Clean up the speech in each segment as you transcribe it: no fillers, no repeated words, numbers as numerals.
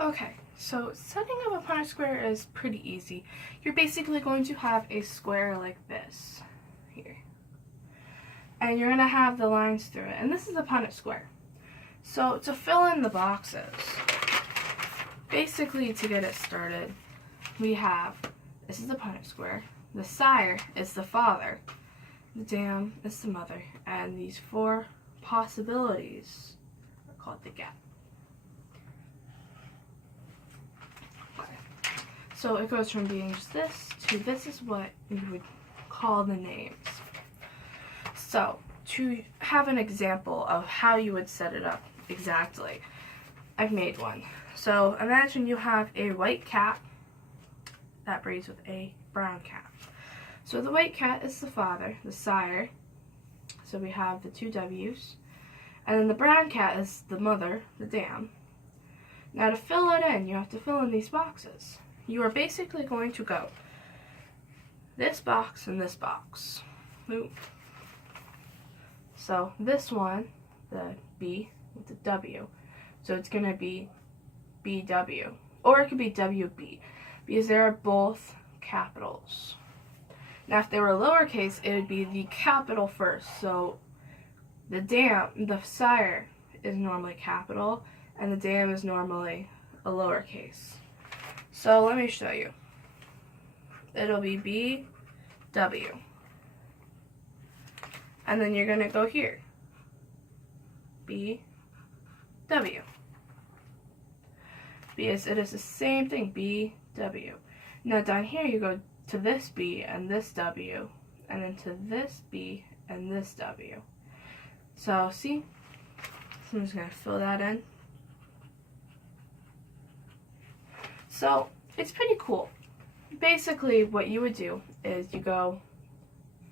Okay, so setting up a Punnett square is pretty easy. You're basically going to have a square like this here. And you're going to have the lines through it. And this is a Punnett square. So to fill in the boxes, basically to get it started, we have, this is the Punnett square, the sire is the father, the dam is the mother, and these four possibilities are called the gap. So it goes from being just this to this is what we would call the names. So to have an example of how you would set it up exactly, I've made one. So imagine you have a white cat that breeds with a brown cat. So the white cat is the father, the sire. So we have the two W's. And then the brown cat is the mother, the dam. Now to fill it in, you have to fill in these boxes. You are basically going to go this box and this box. Ooh. So this one, the B with the W, so it's going to be BW, or it could be WB, because they are both capitals. Now if they were lowercase, it would be the capital first, so the sire is normally capital, and the dam is normally a lowercase. So let me show you. It'll be BW. And then you're going to go here. BW. Because it is the same thing, BW. Now down here you go to this B and this W, and then to this B and this W. So see? So I'm just going to fill that in. So it's pretty cool. Basically what you would do is you go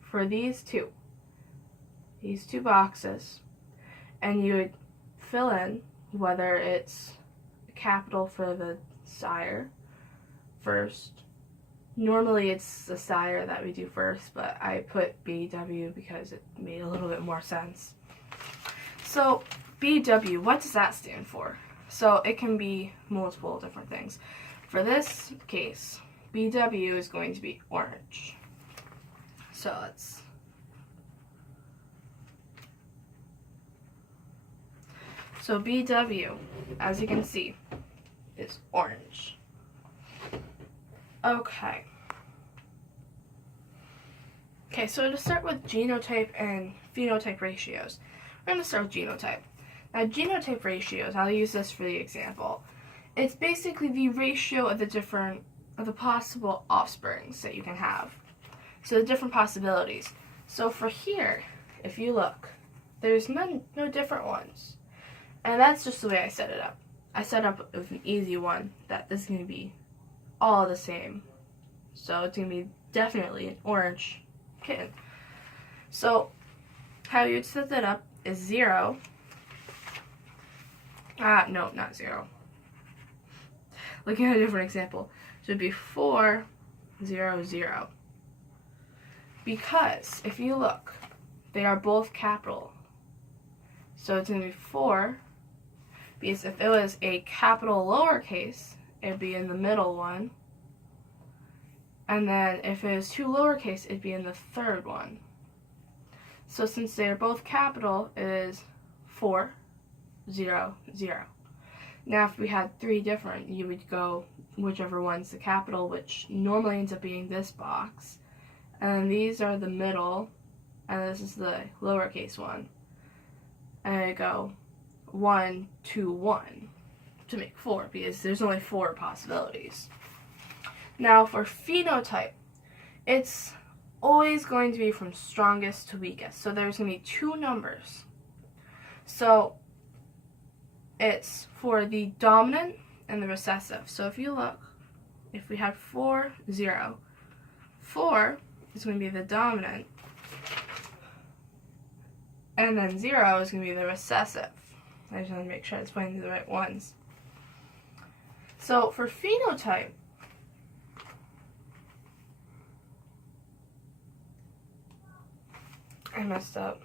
for these two boxes, and you would fill in whether it's a capital for the sire first. Normally it's the sire that we do first, but I put BW because it made a little bit more sense. So BW, what does that stand for? So it can be multiple different things. For this case, BW is going to be orange. So let's... So BW, as you can see, is orange. Okay. Okay, so to start with genotype and phenotype ratios, we're going to start with genotype. Now genotype ratios, I'll use this for the example. It's basically the ratio of the possible offsprings that you can have. So the different possibilities. So for here, if you look, there's no different ones. And that's just the way I set it up. I set up with an easy one that this is going to be all the same. So it's going to be definitely an orange kitten. So how you'd set that up is 0. No, not 0. Looking at a different example. So it'd be 4, 0, 0. Because if you look, they are both capital. So it's going to be 4, because if it was a capital lowercase, it'd be in the middle one. And then if it was two lowercase, it'd be in the third one. So since they're both capital, it is 4, 0, 0. Now if we had 3 different, you would go whichever one's the capital, which normally ends up being this box. And these are the middle, and this is the lowercase one. And I go 1, 2, 1 to make 4, because there's only 4 possibilities. Now for phenotype, it's always going to be from strongest to weakest. So there's going to be 2 numbers. So it's for the dominant and the recessive. So if you look, if we had 4, 0, 4 is going to be the dominant, and then 0 is going to be the recessive. I just want to make sure I was pointing to the right ones. So for phenotype, I messed up.